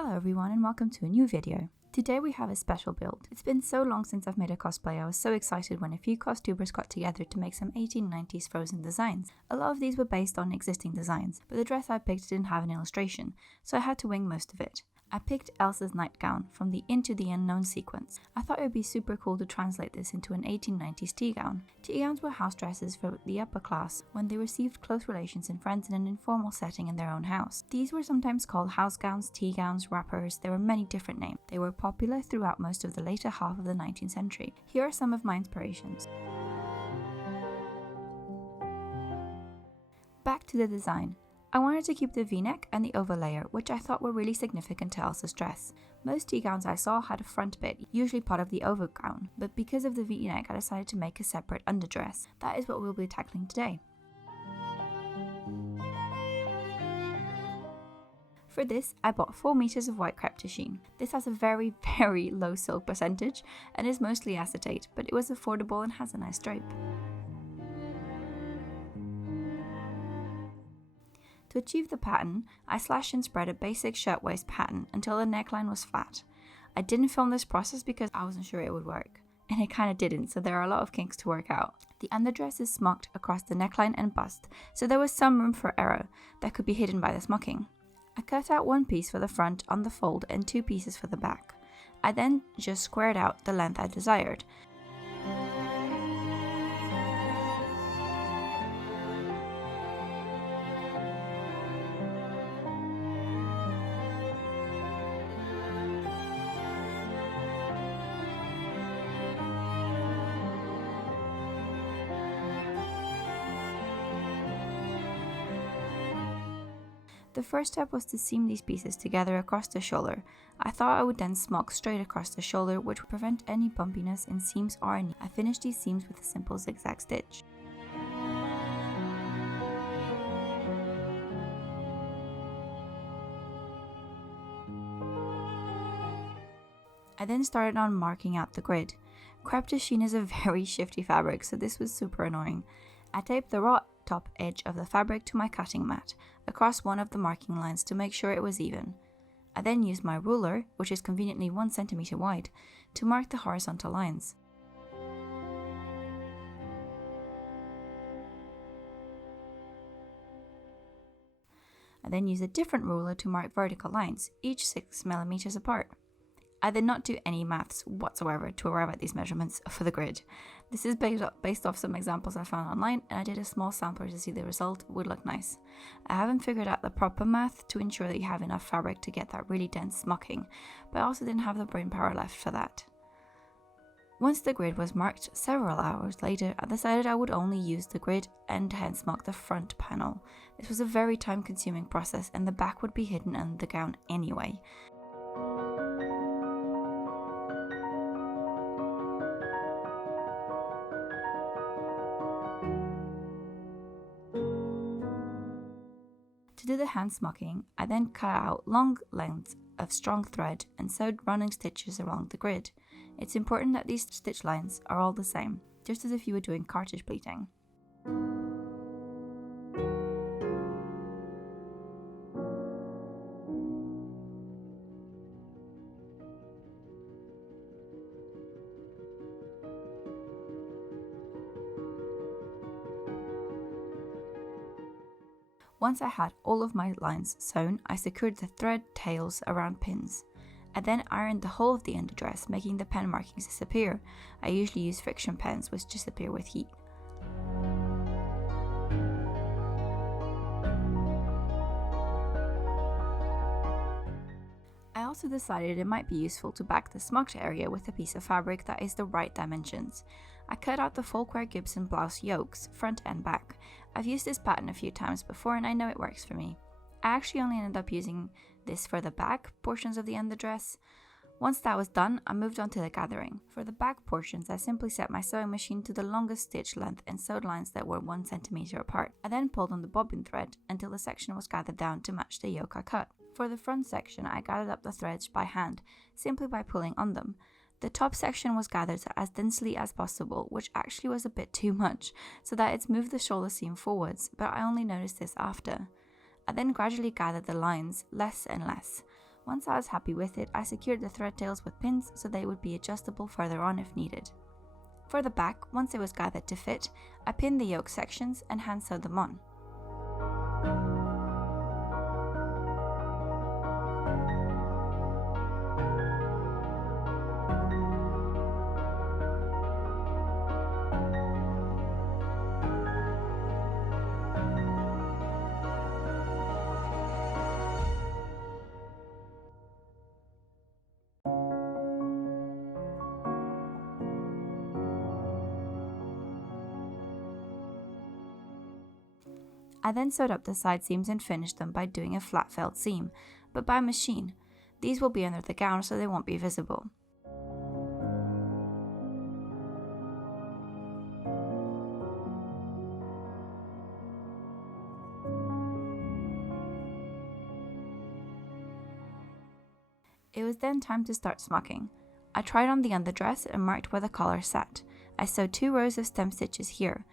Hello everyone and welcome to a new video. Today we have a special build. It's been so long since I've made a cosplay. I was so excited when a few costumers got together to make some 1890s frozen designs. A lot of these were based on existing designs, but the dress I picked didn't have an illustration, so I had to wing most of it. I picked Elsa's nightgown from the Into the Unknown sequence. I thought it would be super cool to translate this into an 1890s teagown. Teagowns were house dresses for the upper class when they received close relations and friends in an informal setting in their own house. These were sometimes called house gowns, tea gowns, wrappers. There were many different names. They were popular throughout most of the later half of the 19th century. Here are some of my inspirations. Back to the design. I wanted to keep the v-neck and the overlayer, which I thought were really significant to Elsa's dress. Most tea gowns I saw had a front bit, usually part of the overgown, but because of the v-neck I decided to make a separate underdress. That is what we'll be tackling today. For this, I bought 4 meters of white crepe to shine. This has a very low silk percentage and is mostly acetate, but it was affordable and has a nice drape. To achieve the pattern, I slashed and spread a basic shirtwaist pattern until the neckline was flat. I didn't film this process because I wasn't sure it would work, and it kinda didn't, so there are a lot of kinks to work out. The underdress is smocked across the neckline and bust, so there was some room for error that could be hidden by the smocking. I cut out 1 piece for the front on the fold and 2 pieces for the back. I then just squared out the length I desired. The first step was to seam these pieces together across the shoulder. I thought I would then smock straight across the shoulder, which would prevent any bumpiness in seams or any. I finished these seams with a simple zigzag stitch. I then started on marking out the grid. Crepe de chine is a very shifty fabric, so this was super annoying. I taped the raw top edge of the fabric to my cutting mat across one of the marking lines to make sure it was even. I then used my ruler, which is conveniently 1 centimeter wide, to mark the horizontal lines. I then used a different ruler to mark vertical lines, each 6 millimeters apart. I did not do any maths whatsoever to arrive at these measurements for the grid. This is based off some examples I found online, and I did a small sampler to see the result would look nice. I haven't figured out the proper math to ensure that you have enough fabric to get that really dense smocking, but I also didn't have the brain power left for that. Once the grid was marked several hours later, I decided I would only use the grid and hand smock the front panel. This was a very time-consuming process, and the back would be hidden under the gown anyway. To do the hand smocking, I then cut out long lengths of strong thread and sewed running stitches along the grid. It's important that these stitch lines are all the same, just as if you were doing cartridge pleating. Once I had all of my lines sewn, I secured the thread tails around pins. I then ironed the whole of the underdress, making the pen markings disappear. I usually use friction pens, which disappear with heat. I also decided it might be useful to back the smocked area with a piece of fabric that is the right dimensions. I cut out the Folkware Gibson blouse yokes, front and back. I've used this pattern a few times before and I know it works for me. I actually only ended up using this for the back portions of the underdress. Once that was done, I moved on to the gathering. For the back portions, I simply set my sewing machine to the longest stitch length and sewed lines that were 1 centimeter apart. I then pulled on the bobbin thread until the section was gathered down to match the yoke I cut. For the front section, I gathered up the threads by hand, simply by pulling on them. The top section was gathered as densely as possible, which actually was a bit too much, so that it's moved the shoulder seam forwards, but I only noticed this after. I then gradually gathered the lines less and less. Once I was happy with it, I secured the thread tails with pins so they would be adjustable further on if needed. For the back, once it was gathered to fit, I pinned the yoke sections and hand sewed them on. I then sewed up the side seams and finished them by doing a flat felt seam, but by machine. These will be under the gown so they won't be visible. It was then time to start smocking. I tried on the underdress and marked where the collar sat. I sewed 2 rows of stem stitches here.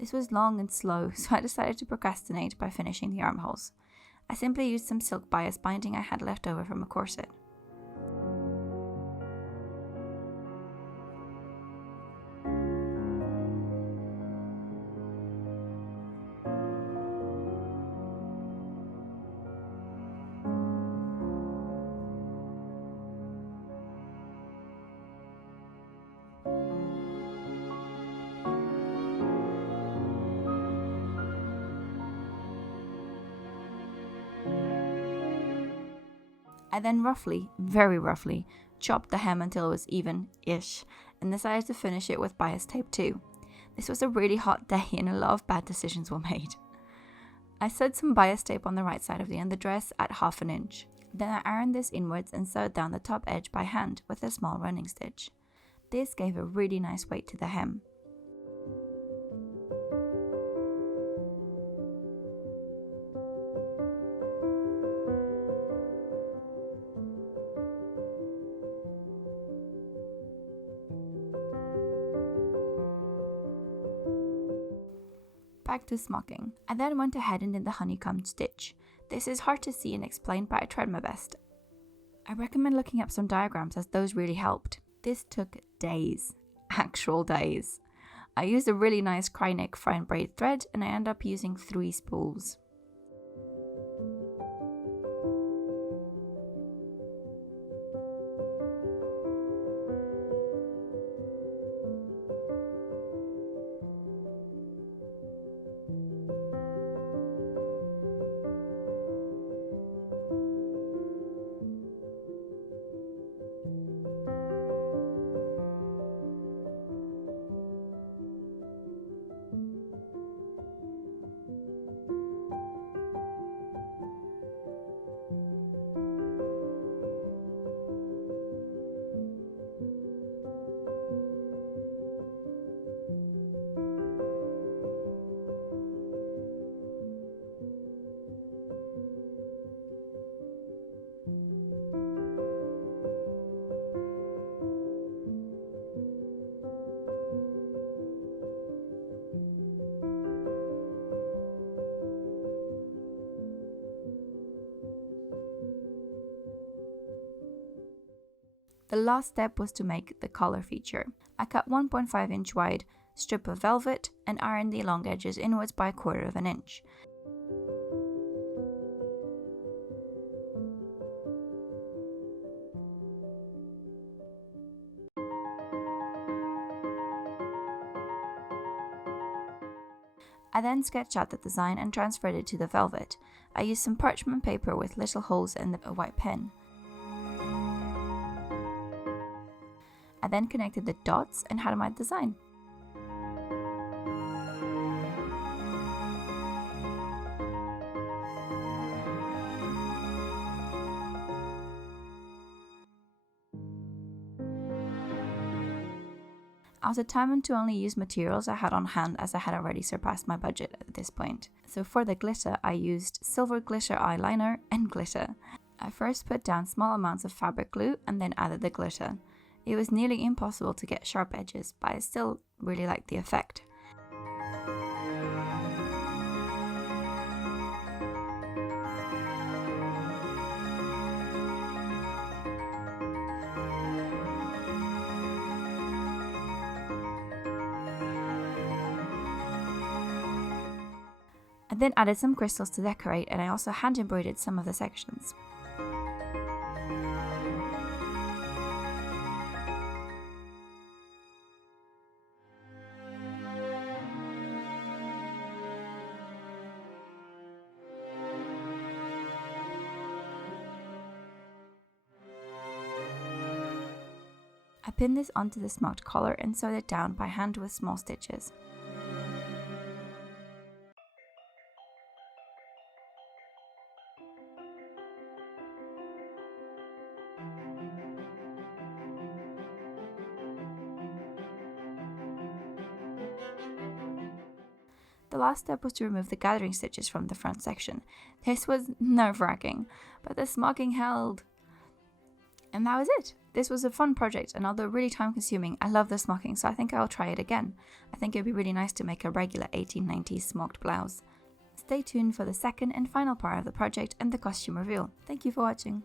This was long and slow, so I decided to procrastinate by finishing the armholes. I simply used some silk bias binding I had left over from a corset. I then roughly, very roughly, chopped the hem until it was even-ish, and decided to finish it with bias tape too. This was a really hot day and a lot of bad decisions were made. I sewed some bias tape on the right side of the underdress at 1/2 inch. Then I ironed this inwards and sewed down the top edge by hand with a small running stitch. This gave a really nice weight to the hem. Back to smocking. I then went ahead and did the honeycombed stitch. This is hard to see and explain, but I tried my best. I recommend looking up some diagrams as those really helped. This took days. Actual days. I used a really nice crepe fine braid thread and I ended up using 3 spools. The last step was to make the collar feature. I cut 1.5 inch wide strip of velvet and ironed the long edges inwards by 1/4 inch. I then sketched out the design and transferred it to the velvet. I used some parchment paper with little holes and a white pen. I then connected the dots and had my design. I was determined to only use materials I had on hand, as I had already surpassed my budget at this point. So for the glitter, I used silver glitter eyeliner and glitter. I first put down small amounts of fabric glue and then added the glitter. It was nearly impossible to get sharp edges, but I still really liked the effect. I then added some crystals to decorate, and I also hand embroidered some of the sections. I pinned this onto the smoked collar and sewed it down by hand with small stitches. The last step was to remove the gathering stitches from the front section. This was nerve-wracking, but the smocking held. And that was it. This was a fun project, and although really time-consuming, I love the smocking, so I think I'll try it again. I think it'd be really nice to make a regular 1890s smoked blouse. Stay tuned for the second and final part of the project and the costume reveal. Thank you for watching.